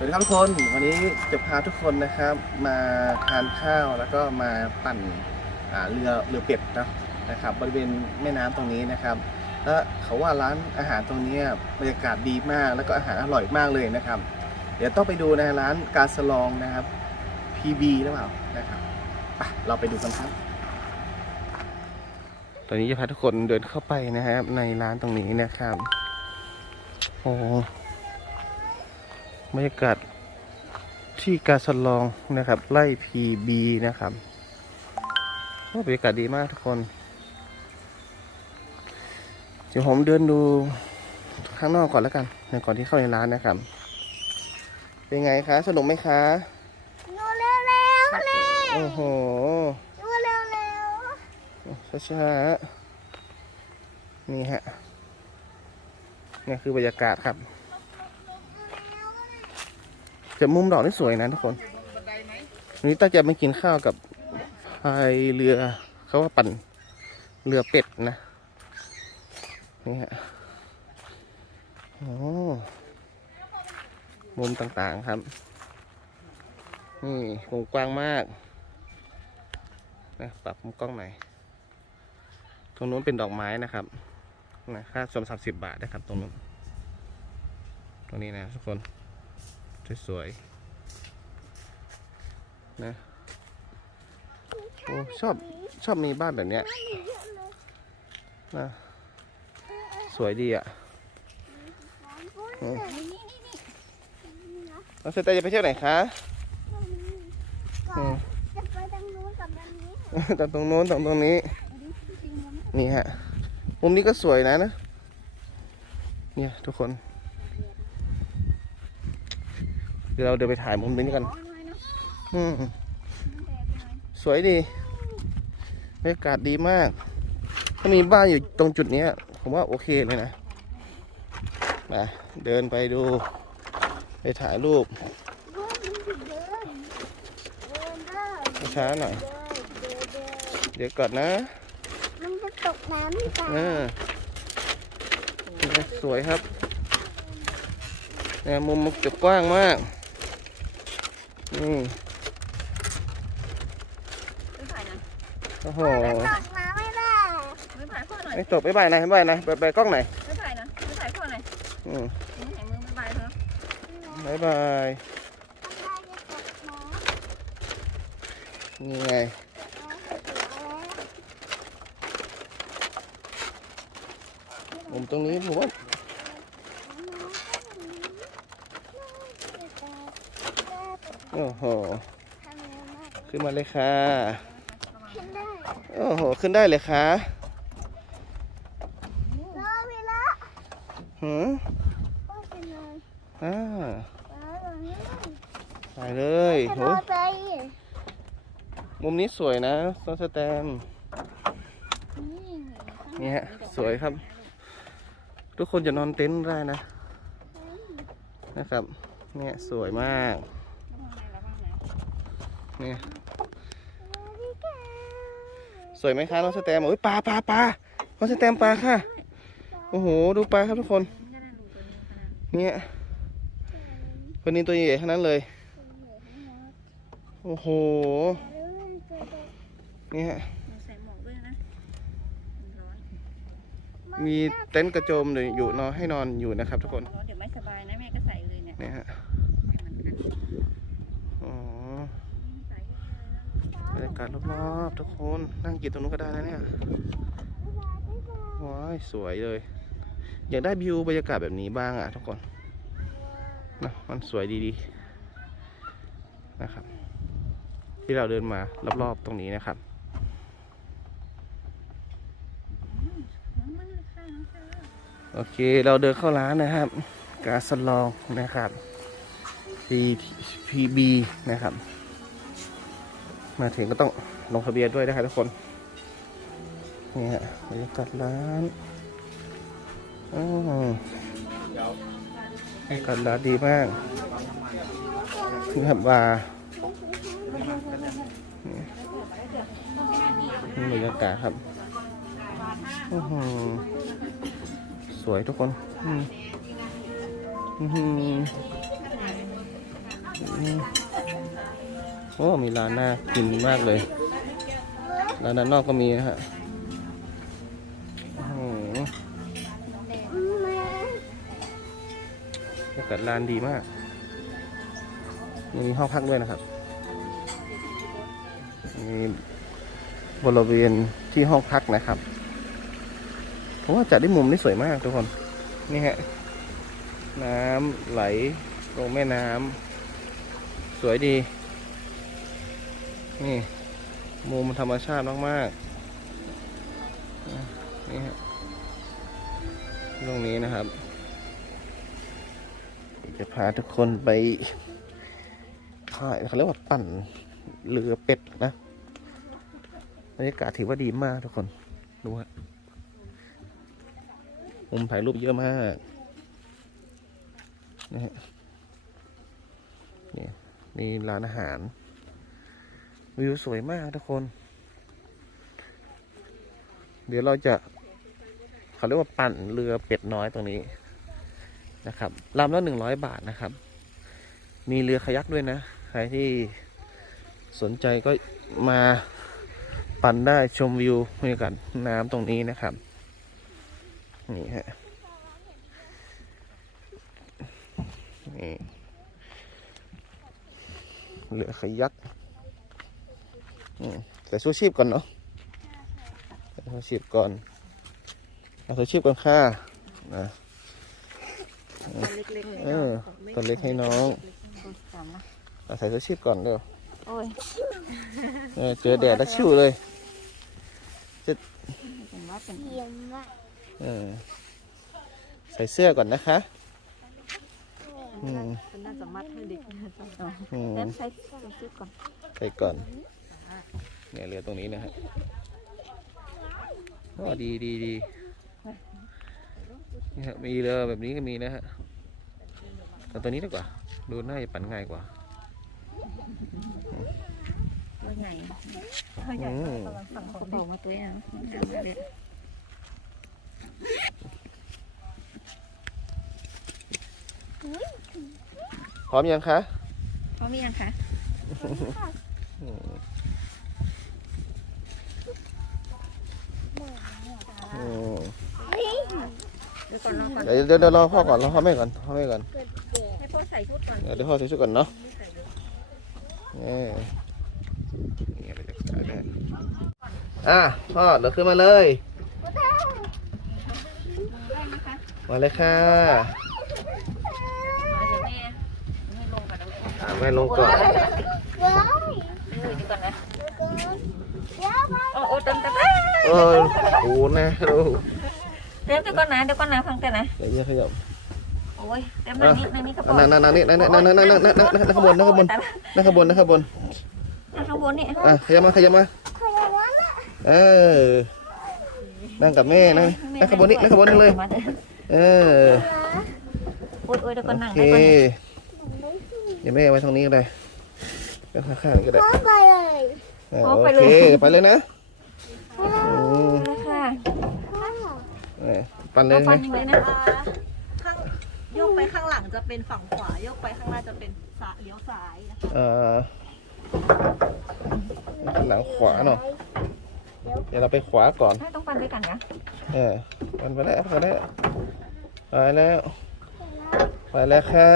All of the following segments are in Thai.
สวัสดีครับทุกคน วันนี้จะพาทุกคนนะครับ มาทานข้าวแล้วก็มาปั่นเรือเรือเป็ดนะนะครับ บริเวณแม่น้ำตรงนี้นะครับ แล้วเขาว่าร้านอาหารตรงนี้บรรยากาศดีมากแล้วก็อาหารอร่อยมากเลยนะครับ เดี๋ยวต้องไปดูในร้านกาสลองนะครับ PB หรือเปล่านะครับไปเราไปดูกันครับ ตอนนี้จะพาทุกคนเดินเข้าไปนะครับในร้านตรงนี้นะครับโอ้ บรรยากาศที่กาสลองนะครับไล่ PB นะครับโอ้บรรยากาศดีมากทุกคน เดี๋ยวผมเดินดูข้างนอกก่อนแล้วกันในก่อนที่เข้าในร้านนะครับ เป็นไงคะ สนุกไหมคะนูเร็วเร็วเร็วโอ้โหนูเร็วเร็วช้าๆนี่ฮะนี่คือบรรยากาศครับ แต่มุมดอกนี่สวยนะทุกคนวันนี้ตั้งใจมากินข้าวกับพายเรือเขาว่าปั่นเรือเป็ดนะนี่ฮะโอ้มุมต่างๆครับ นี่วงกว้างมากนะปรับมุมกล้องหน่อยตรงนู้นเป็นดอกไม้นะครับนะค่าชมสามสิบบาทนะครับ ตรงนู้นตรงนี้นะทุกคน สวยๆนะโอ้ชอบชอบมีบ้านแบบเนี้ยนะสวยดีอะอืมแล้วเสร็จแต่จะไปเที่ยวไหนคะอืมจะไปทางนู้นกับทางนี้ตรงตรงโน้นตรงตรงนี้ นี่ฮะ มุมนี้ก็สวยนะนะ เนี่ยทุกคน เดี๋ยวเราเดินไปถ่ายมุมนี้กันอืมสวยดีบรรยากาศดีมาก ถ้ามีบ้านอยู่ตรงจุดเนี้ยผมว่าโอเคเลยนะมาเดินไปดู ไปถ่ายรูปเดินเดินเดินเดินช้าๆหน่อยเดินเดินเดี๋ยวก่อนนะ มันจะตกน้ำหรือเปล่าอ่าเนี่ยสวยครับเนี่ยมุมมันจะกว้างมาก นี่ไม่ถ่ายนะโอ้โหตกน้ำไม่ได้ไม่ถ่ายพ่อหน่อยไอ้ตบไปบ่ายไหนไปบ่ายไหนไปไปกล้องไหนไม่ถ่ายนะไม่ถ่ายพ่อหน่อยอืมมึงแข่งมึงไม่บายเถอะบายบายทำได้จะตกน้ำนี่ไงมุมตรงนี้ผมว่า โอ้โห ขึ้นมาเลยค่ะ ขึ้นได้ โอ้โห ขึ้นได้เลยค่ะรอเวลาหืมก็เป็นไงอ่ารอตรงนี้ไปเลยจะโหรอใจมุมนี้สวยนะโซนสแตมนี่นี่ฮะ สวยครับ ทุกคนจะนอนเต็นท์ได้นะ นะครับ เนี่ย สวยมากเนี่ยสวยไหมคะน้องสแตมโอ้ยปลาปลาปลาน้องสแตมปลาค่ะ โอ้โห ดูปลาครับทุกคน เนี่ยคนนี้ตัวใหญ่ๆทั้งนั้นเลย โอ้โหนี่ฮะใส่หมวกด้วยนะร้อนมีเต็นท์กระโจมอยู่อยู่นอนให้นอนอยู่นะครับทุกคนร้อนเดี๋ยวไม่สบายนะแม่ก็ใส่เลยเนี่ย เนี่ยฮะ เหมือนกัน อ๋อ ใส่ บ รรยากาศรอบๆทุกคนนั่งกินตรงนู้นก็ได้นะเนี่ยว้ายสวยเลย อยากได้วิวบรรยากาศแบบนี้บ้างอะทุกคนนะมันสวยดีๆนะครับ ที่เราเดินมารอบๆตรงนี้นะครับโอเค เราเดินเข้าร้านนะครับ กาสลองนะครับ P PB นะครับ มาถึงก็ต้องลงทะเบียนด้วยนะครับทุกคน นี่ฮะบรรยากาศร้านอ๋อบรรยากาศร้านดีมากนี่ครับบาร์นี่บรรยากาศครับอ้โหสวยทุกคนอืมอื้อหืออืม โอ้ มีร้านน่ากินมากเลย ร้านด้านนอกก็มีฮะโอ้โหแม่บรรยากาศร้านดีมากมีห้องพักด้วยนะครับ มีบริเวณที่ห้องพักนะครับผมว่าจัดได้มุมนี่สวยมากทุกคน นี่ฮะ น้ำไหลลงแม่น้ำสวยดี นี่มุมธรรมชาติมากๆนี่ฮะตรงนี้นะครับ จะพาทุกคนไปถ่ายเขาเรียกว่าปั่นเรือเป็ดนะบรรยากาศถือว่าดีมากทุกคน ดูฮะมุมถ่ายรูปเยอะมากนะฮะนี่นี่ร้านอาหาร วิวสวยมากทุกคน เดี๋ยวเราจะเขาเรียกว่าปั่นเรือเป็ดน้อยตรงนี้นะครับลำละหนึ่งร้อยบาทนะครับ มีเรือคายักด้วยนะ ใครที่สนใจก็มาปั่นได้ชมวิวบรรยากาศน้ำตรงนี้นะครับ นี่ฮะนี่เรือคายัก ใส่ชูชีพก่อนเนาะใส่ชูชีพก่อนเอาใส่ชูชีพก่อนค่ะนะเล็กๆเลยเออตัวเล็กให้น้องสามละเอาใส่ชูชีพก่อนเร็วโอ้ยเออเจอแดดแล้วชิวเลยเป็นว่าเป็นเยี่ยมมากเออใส่เสื้อก่อนนะคะอืมเป็นน่าจะมัดให้เด็กอืมแล้วใช้ซื้อก่อนใส่ก่อน เนี่ยเรือตรงนี้นะฮะก็ดีดีดีนี่ฮะมีเรือแบบนี้ก็มีนะฮะแต่ตัวนี้ดีกว่า ดูน่าจะปั่นง่ายกว่าตัวใหญ่อืมฝั่งของโตมาตัวใหญ่เลยพร้อมยังคะเขามียังคะ เดี๋ยวก่อนรอก่อนเดี๋ยวเดี๋ยวเดี๋ยวรอพ่อก่อนรอพ่อแม่ก่อนพ่อแม่ก่อนเกิดเด็กให้พ่อใส่ชุดก่อนเดี๋ยวเดี๋ยวพ่อใส่ชุดก่อนเนาะนี่นี่เราจะใส่ได้อะพ่อเดี๋ยวขึ้นมาเลยได้ไหมคะมาเลยค่ะเดี๋ยวแม่แม่ลงก่อนนะแม่อะแม่ลงก่อนเกิดเดี๋ยวก่อนนะเกิดเดี๋ยวมาโอ้โอ้เต็มเต็ม เออโอ้หน้าดูเดี๋ยวเดี๋วก่อนนะเดี๋ยวก่อนนะฟังแต่นะไหนเนี่ยขยับโอ้ยเดี๋ยวนั่นนี่นั่นนี่ขบวนนั่นนั่นนั่นนั่นนั่นนั่นนั่งนนั่งนั่งขบวนนั่นขบวนนั่งขบวนนั่นขบวนงขบวนนี่อะขยับมาขยับมาเออนั่งกับแม่นั่งนั่งขบวนนี่นั่งขบวนนึงเลยเออโอ้ยโอ้ยเดี๋ยวก่อนนั่งเดี๋ยวก่อนเดี๋ยวแม่ไว้ตรงนี้ก็ได้ก็ข้างๆก็ได้ไปเลยโอเคไปเลยนะ เลยค่ะพ่อเนี่ยปั่นเลยเอาฟันะนยังไงนะข้างโยกไปข้างหลังจะเป็นฝั่งขวาโยกไปข้างหน้าจะเป็นซ้ายเลี้ยวซ้ายนะคะเอ่อหลังขวาหน่อยเดี๋ยวเราไปขวาก่อน ให้ต้องฟันด้วยกันนะเออมันไปแล้วไปแล้วไปแล้วไปแล้วค่ะ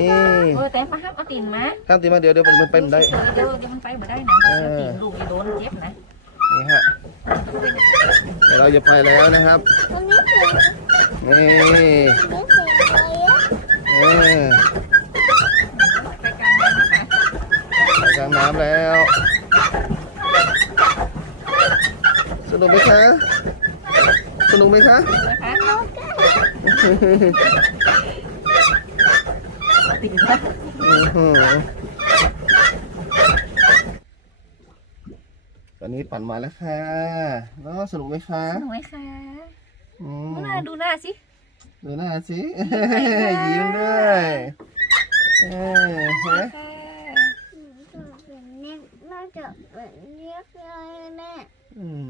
นี่เออแต่มาห้ามเอาตีนมาห้ามตีมาเดี๋ยวเดี๋ยวมันมันไปไม่ได้เดี๋ยวเดี๋ยวมันไปไม่ได้นะเดี๋ยวตีนลูกจะโดนเจ็บนะ นี่ฮะเดี๋ยวเราจะไปแล้วนะครับวันนี้เสียงนี่นี้เสียงอะไรอะเออไปกลางน้ำนะคะไปกลางน้ำแล้วสนุกไหมคะสนุกไหมคะนะคะตีนนะ อื้อหือตอ นนี้ปั่นมาแล้วค่ะแล้วสนุกไหมคะสนุกไหมคะอืมดูหน้าดูหน้าสิดูหน้าสิยิ้มด้วยเออเห็นไหมค่ะเป็นเน็ตน่าจะเป็นเรียกเลยแน่อืม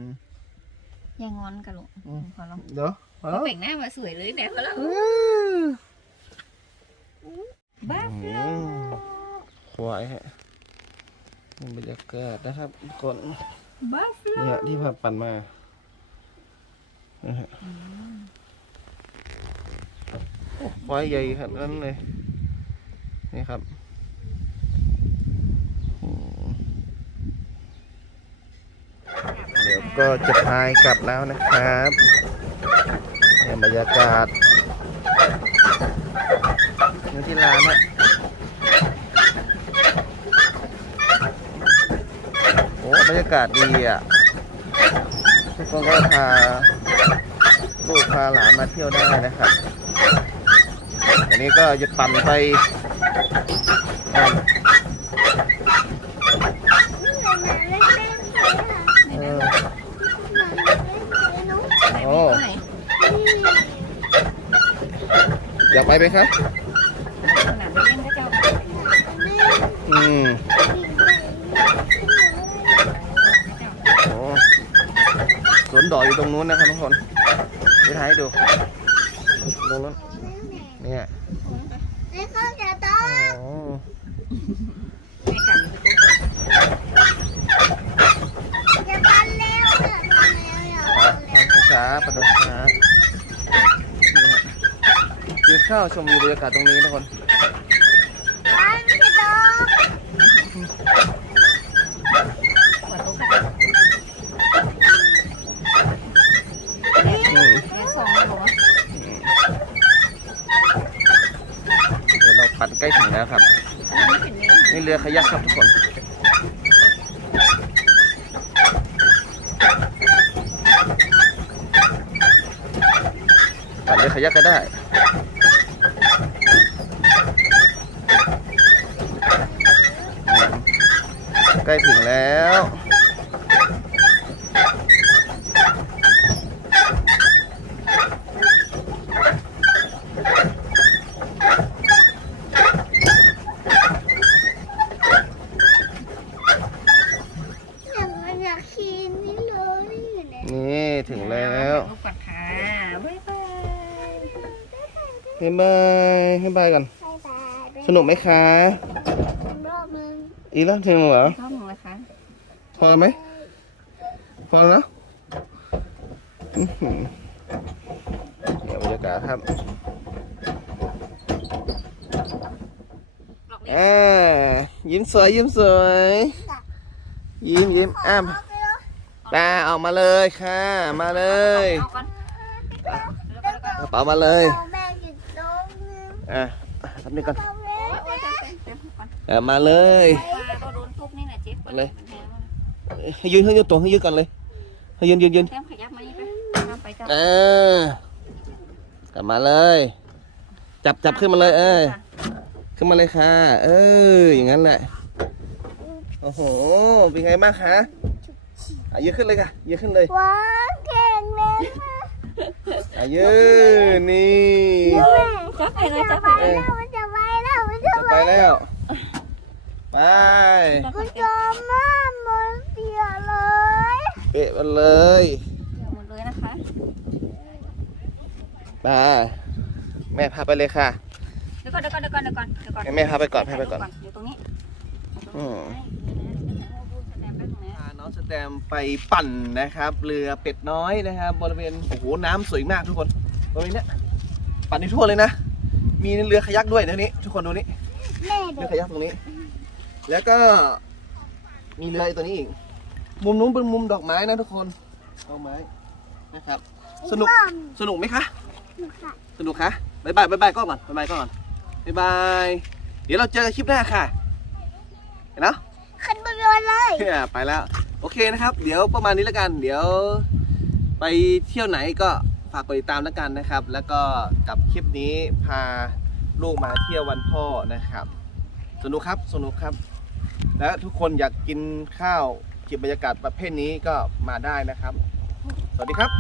อย่างงอนกันลูกอืมพอลองเดี๋ยวพอเขาแล้วเป่งหน้ามาสวยเลยแต่พอแล้วอืมไว้ฮะนี่บรรยากาศนะครับทุกคน บัฟเนี่ยที่พาปั่นมานะฮะควายใหญ่ขนาดนั้นเลย นี่ครับอืมเดี๋ยวก็จะพายกลับแล้วนะครับเนี่ยบรรยากาศที่ร้านฮะโอ้ บรรยากาศดีอะ ทุกคนก็พาลูกพาหลานมาเที่ยวได้นะครับอันนี้ก็จะปั่นไปอ่านี่เลยนะเล่นเล่นเลยค่ะเออหมาเล่นเลยเนาะโอ้ไหนอยากไปไหมครับขนาดไม่เล่นก็จะอืม นดอกอยู่ตรงนู้นนะครับทุกคนไปถ่ายให้ดูตรงนู้นเนี่ยนี่ก็จะต้องโอ้ไปตุ๊กจะปันเร็วเนี่ยปันเร็วอย่าอะปันเร็วทำช้าปัดช้าๆนี่ฮะกินข้าวชมวิวบรรยากาศตรงนี้ทุกคนปันจะต้อ ปันใกล้ถึงแล้วครับ นี่เรือขยักครับทุกคนปั่นเรือขยักก็ได้ใกล้ถึงแล้ว อยากอยากขี่นี่เลยเนี่ย นี่ ถึงแล้วลูกปัดขาบ๊ายบายบ๊ายบายบ๊ายบายก่อนบายบายสนุกไหมคะรอบนึงอีกแล้วถึงเหรอชอบหนูไหมคะพอไหมพอแล้วนะอื้อหือเดี๋ยวบรรยากาศครับอ่ายิ้มสวยยิ้มสวยยิ้มยิ้มอ้ามเอาไปแล้ว ตาออกมาเลยค่ะ มาเลยเอาก่อนกระเป๋ามาเลยเอาแม่กินตรงนึงอะทำนี่ก่อนเอาแม่โอ้ยเต็มเต็มก่อนอะมาเลยปลาก็โดนทุบนี่แหละเจ็บเลยให้ยืนให้ยืนตัวให้ยืนก่อนเลยให้ยืนยืนยืนแก้มขยับมานี่ไปทำไปจ้ะเออกลับมาเลย จับจับขึ้นมาเลย เออขึ้นมาเลยค่ะ เอออย่างนั้นแหละโอ้โหเป็นไงบ้างคะ อะยืนขึ้นเลยค่ะยืนขึ้นเลยว้าวเก่งเลยค่ะอะยืนนี่จับไปเลยจับไปไปเลยแล้วมันจะไปแล้วมันจะจะไปไปแล้วไปมันจะมามันเสียเลยเปะมันเลยเดี๋ยวหมดเลยนะคะไปแม่พาไปเลยค่ะเดี๋ยวก่อนเดี๋ยวก่อนเดี๋ยวก่อนเดี๋ยวก่อนเดี๋ยวก่อนแม่พาไปก่อนพาไปก่อนอยู่ตรงนี้อืม นึงนะพาน้องสแตมไปปั่นนะครับ เรือเป็ดน้อยนะครับ บริเวณโอ้โหน้ำสวยมากทุกคนบริเวณเนี้ยปั่นที่ทั่วเลยนะ มีเรือขยักด้วยนะนี้ ทุกคนดูนี่แม่เรืเด็อกขยักตรงนี้ แล้วก็มีเรืออีกตัวนี้อีกมุมนู้นเป็นมุมดอกไม้นะทุกคนดอกไม้นะครับ สนุกสนุกไหมคะค่ะสนุกคะบายบายบายบายก็ก่อนบายบายก็ก่อนบายบายเดี๋ยวเราเจอกันคลิปหน้าค่ะเห็นเนาะขึ้นบนรถเลยเนี่ยไปแล้ว โอเคนะครับ เดี๋ยวประมาณนี้แล้วกัน เดี๋ยวไปเที่ยวไหนก็ฝากกดติดตามแล้วกันนะครับ แล้วก็กับคลิปนี้พาลูกมาเที่ยววันพ่อนะครับ สนุกครับสนุกครับ และทุกคนอยากกินข้าวจิบบรรยากาศประเภทนี้ก็มาได้นะครับ สวัสดีครับ